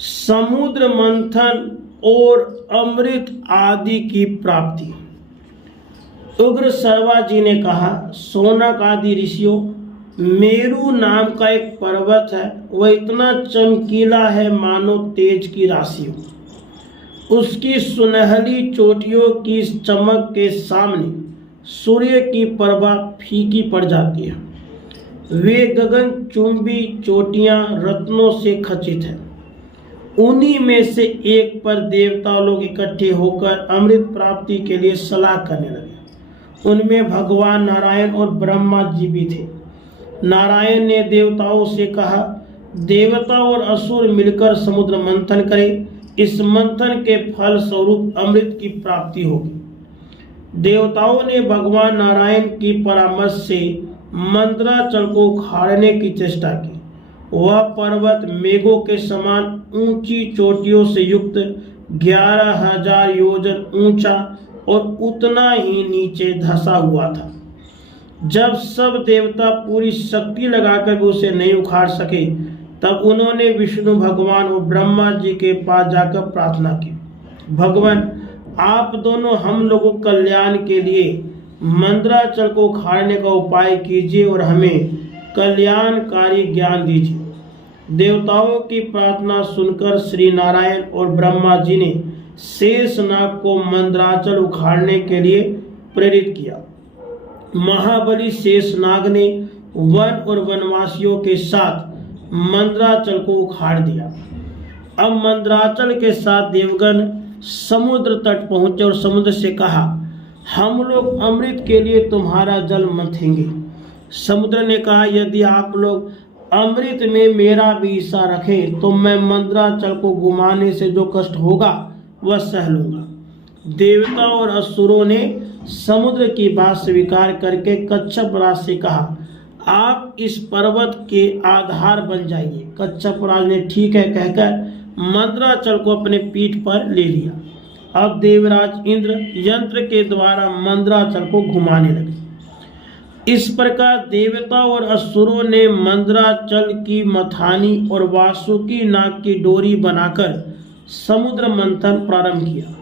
समुद्र मंथन और अमृत आदि की प्राप्ति। उग्र सर्वा जी ने कहा, सोनक आदि ऋषियों, मेरु नाम का एक पर्वत है, वह इतना चमकीला है मानो तेज की राशि हो। उसकी सुनहली चोटियों की चमक के सामने सूर्य की प्रभा फीकी पड़ जाती है। वे गगन चुंबी चोटियां रत्नों से खचित हैं। उन्हीं में से एक पर देवता लोग इकट्ठे होकर अमृत प्राप्ति के लिए सलाह करने लगे। उनमें भगवान नारायण और ब्रह्मा जी भी थे। नारायण ने देवताओं से कहा, देवता और असुर मिलकर समुद्र मंथन करें, इस मंथन के फल स्वरूप अमृत की प्राप्ति होगी। देवताओं ने भगवान नारायण की परामर्श से मंदराचल को उखाड़ने की चेष्टा की। वह पर्वत मेघों के समान ऊंची चोटियों से युक्त 11,000 योजन ऊंचा और उतना ही नीचे धंसा हुआ था। जब सब देवता पूरी शक्ति लगाकर भी उसे नहीं उखाड़ सके, तब उन्होंने विष्णु भगवान और ब्रह्मा जी के पास जाकर प्रार्थना की, भगवान आप दोनों हम लोगों के कल्याण के लिए मंदराचल को उखाड़ने का उपाय कीजिए और हमें कल्याणकारी ज्ञान दीजिए। देवताओं की प्रार्थना सुनकर श्री नारायण और ब्रह्मा जी ने शेषनाग को मंदराचल उखाड़ने के लिए प्रेरित किया। महाबली शेषनाग ने वन और वनवासियों के साथ मंदराचल को उखाड़ दिया। अब मंदराचल के साथ देवगण समुद्र तट पहुंचे और समुद्र से कहा, हम लोग अमृत के लिए तुम्हारा जल मंथेंगे। समुद्र ने कहा, यदि आप लोग अमृत में मेरा भी हिस्सा रखें तो मैं मंदराचल को घुमाने से जो कष्ट होगा वह सह लूंगा। देवता और असुरों ने समुद्र की बात स्वीकार करके कच्छप राज से कहा, आप इस पर्वत के आधार बन जाइए। कच्छप राज ने ठीक है कहकर मंदराचल को अपने पीठ पर ले लिया। अब देवराज इंद्र यंत्र के द्वारा मंदराचल को घुमाने लगे। इस प्रकार देवता और असुरों ने मंदराचल की मथानी और वासुकी नाग की डोरी बनाकर समुद्र मंथन प्रारंभ किया।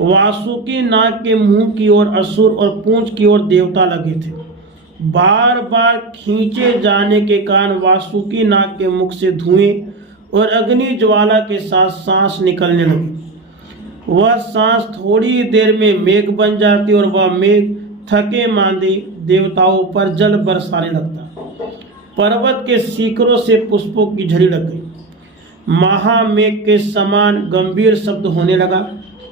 वासुकी नाग के मुंह की ओर असुर और पूंछ की ओर देवता लगे थे। बार बार खींचे जाने के कारण वासुकी नाग के मुख से धुएं और अग्नि ज्वाला के साथ सांस निकलने लगी। वह सांस थोड़ी देर में मेघ बन जाती और वह मेघ थके मांदे देवताओं पर जल बरसाने लगता। पर्वत के शिखरों से पुष्पों की झड़ी लग गई। महामेघ के समान गंभीर शब्द होने लगा।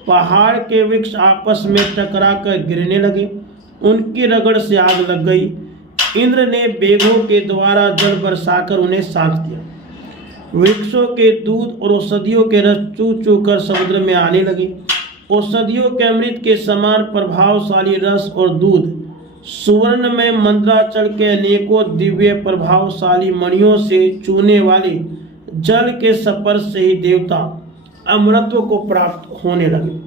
पहाड़ के वृक्ष आपस में टकराकर गिरने लगे। उनकी रगड़ से आग लग गई। इंद्र ने मेघों के द्वारा जल बरसाकर उन्हें शांत किया। वृक्षों के दूध और औषधियों के रस चू चू कर समुद्र में आने लगे। औषधियों के अमृत के समान प्रभावशाली रस और दूध सुवर्ण में मंदराचल के अनेकों दिव्य प्रभावशाली मणियों से चूने वाले जल के स्पर्श से ही देवता अमृतत्व को प्राप्त होने लगे।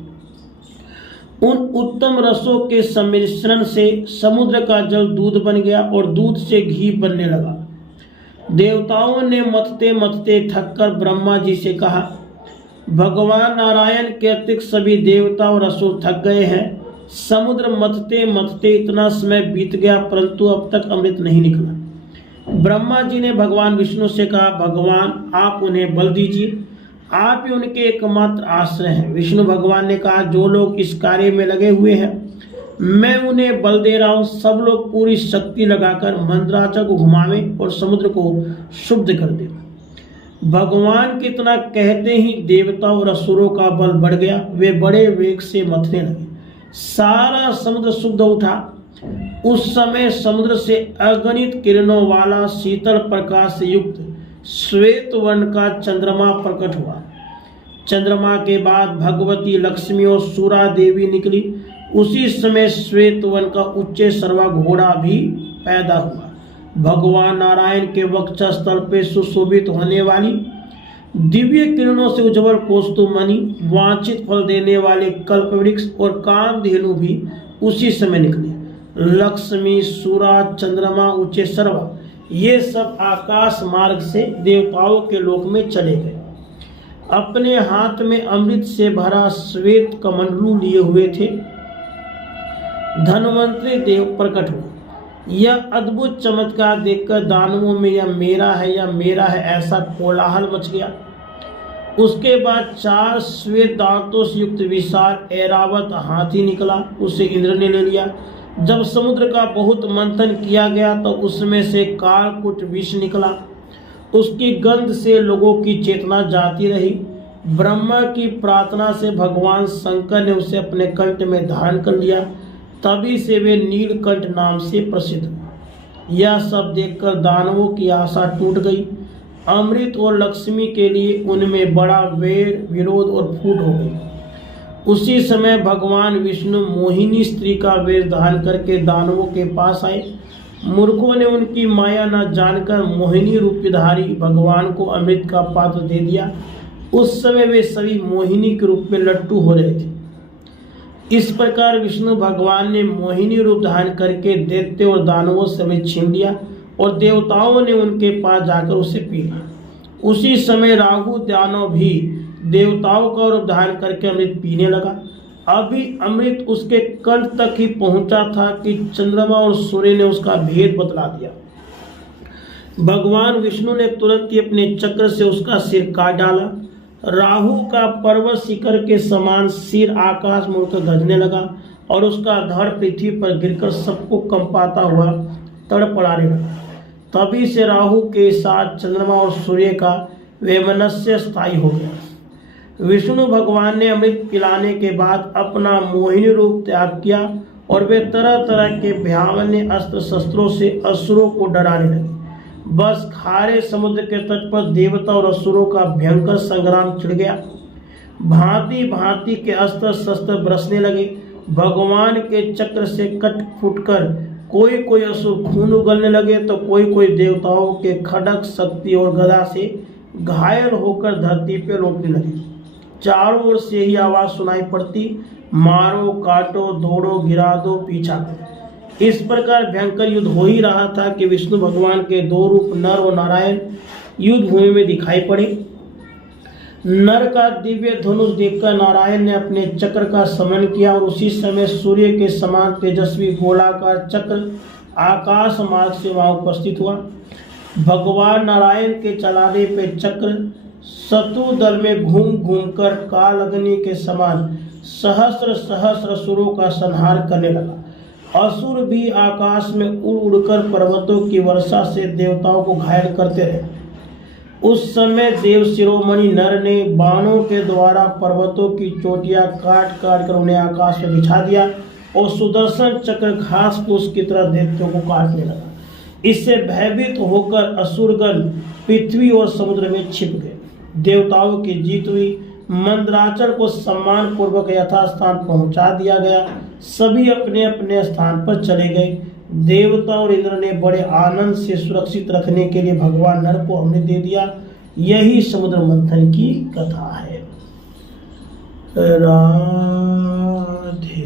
उन उत्तम रसों के सम्मिश्रण से समुद्र का जल दूध बन गया और दूध से घी बनने लगा। देवताओं ने मथते मथते थककर ब्रह्मा जी से कहा, भगवान नारायण के अतिरिक्त सभी देवता और असुर थक गए हैं। समुद्र मथते मथते इतना समय बीत गया परंतु अब तक अमृत नहीं निकला। ब्रह्मा जी ने भगवान विष्णु से कहा, भगवान आप उन्हें बल दीजिए, आप ही उनके एकमात्र आश्रय हैं। विष्णु भगवान ने कहा, जो लोग इस कार्य में लगे हुए हैं मैं उन्हें बल दे रहा हूँ। सब लोग पूरी शक्ति लगाकर मंदराचल को घुमावें और समुद्र को शुद्ध कर दें। भगवान के इतना कहते ही देवता और असुरों का बल बढ़ गया। वे बड़े वेग से मथने लगे। सारा समुद्र शुद्ध उठा। उस समय समुद्र से अगणित किरणों वाला शीतल प्रकाश से युक्त श्वेत वर्ण का चंद्रमा प्रकट हुआ। चंद्रमा के बाद भगवती लक्ष्मी और सूरा देवी निकली। उसी समय श्वेत वर्ण का उच्च सर्वा घोड़ा भी पैदा हुआ। भगवान नारायण के वक्षस्थल पे सुशोभित होने वाली दिव्य किरणों से उज्जवल कौस्तुभमणि, वांछित फल देने वाले कल्पवृक्ष और कामधेनु भी उसी समय निकले। लक्ष्मी, सूरा, चंद्रमा, उच्च सर्वा ये सब आकाश मार्ग से देवताओं के लोक में चले गए। अपने हाथ में अमृत से भरा श्वेत कमंडलू लिए हुए थे। धन्वंतरी देव प्रकट हुए। यह अद्भुत चमत्कार देखकर दानवों में यह मेरा है ऐसा कोलाहल मच गया। उसके बाद 4 श्वेत दांतों से युक्त विशाल ऐरावत हाथी निकला, उसे इंद्र ने ले लिया। जब समुद्र का बहुत मंथन किया गया तो उसमें से कालकूट विष निकला। उसकी गंध से लोगों की चेतना जाती रही। ब्रह्मा की प्रार्थना से भगवान शंकर ने उसे अपने कंठ में धारण कर लिया। तभी से वे नीलकंठ नाम से प्रसिद्ध हुए। यह सब देखकर दानवों की आशा टूट गई। अमृत और लक्ष्मी के लिए उनमें बड़ा वैर, विरोध और फूट हो गई। उसी समय भगवान विष्णु मोहिनी स्त्री का वेश धारण करके दानवों के पास आए। मूर्खों ने उनकी माया न जानकर मोहिनी रूपधारी भगवान को अमृत का पात्र दे दिया। उस समय वे सभी मोहिनी के रूप में लट्टू हो रहे थे। इस प्रकार विष्णु भगवान ने मोहिनी रूप धारण करके दैत्य और दानवों से अमृत छीन लिया और देवताओं ने उनके पास जाकर उसे पी लिया। उसी समय राहु दानव भी देवताओं का रूप धारण करके अमृत पीने लगा। अभी अमृत उसके कंठ तक ही पहुंचा था कि चंद्रमा और सूर्य ने उसका भेद बतला दिया। भगवान विष्णु ने तुरंत ही अपने चक्र से उसका सिर काट डाला। राहु का पर्वत शिखर के समान सिर आकाश में उड़कर गरजने लगा और उसका धड़ पृथ्वी पर गिरकर सबको कंपाता हुआ तड़पड़ाने लगा। तभी से राहु के साथ चंद्रमा और सूर्य का वैमनस्य स्थायी हो गया। विष्णु भगवान ने अमृत पिलाने के बाद अपना मोहिनी रूप त्याग किया और वे तरह तरह के भयावह अस्त्र शस्त्रों से असुरों को डराने लगे। बस खारे समुद्र के तट पर देवता और असुरों का भयंकर संग्राम छिड़ गया। भांति भांति के अस्त्र शस्त्र बरसने लगे। भगवान के चक्र से कट फूटकर कोई कोई असुर खून उगलने लगे तो कोई देवताओं के खड्ग शक्ति और गदा से घायल होकर धरती पर लौटने लगे। चारों ओर से ही आवाज सुनाई पड़ती, मारो, काटो, दौड़ो, गिरा दो, पीछा करो। इस प्रकार भयंकर युद्ध हो ही रहा था कि विष्णु भगवान के 2 रूप नर और नारायण युद्ध भूमि में दिखाई पड़े। नर का दिव्य धनुष देखकर नारायण ने अपने चक्र का समन किया और उसी समय सूर्य के समान तेजस्वी गोलाकार चक्र आकाश मार्ग से वहां उपस्थित हुआ। भगवान नारायण के चलाने पे चक्र शत्रु दल में घूम घूम कर काल अग्नि के समान सहस्र सहस्र असुरों का संहार करने लगा। असुर भी आकाश में उड़ उड़कर पर्वतों की वर्षा से देवताओं को घायल करते रहे। उस समय देव शिरोमणि नर ने बाणों के द्वारा पर्वतों की चोटियां काट काट कर उन्हें आकाश में बिछा दिया और सुदर्शन चक्र घास फूस की तरह दैत्यों को काटने लगा। इससे भयभीत होकर असुरगण पृथ्वी और समुद्र में छिप गए। देवताओं की जीत हुई। मंदराचल को सम्मान पूर्वक यथास्थान पहुंचा दिया गया। सभी अपने अपने स्थान पर चले गए। देवता और इंद्र ने बड़े आनंद से सुरक्षित रखने के लिए भगवान नर को अमृत दे दिया। यही समुद्र मंथन की कथा है। राधे।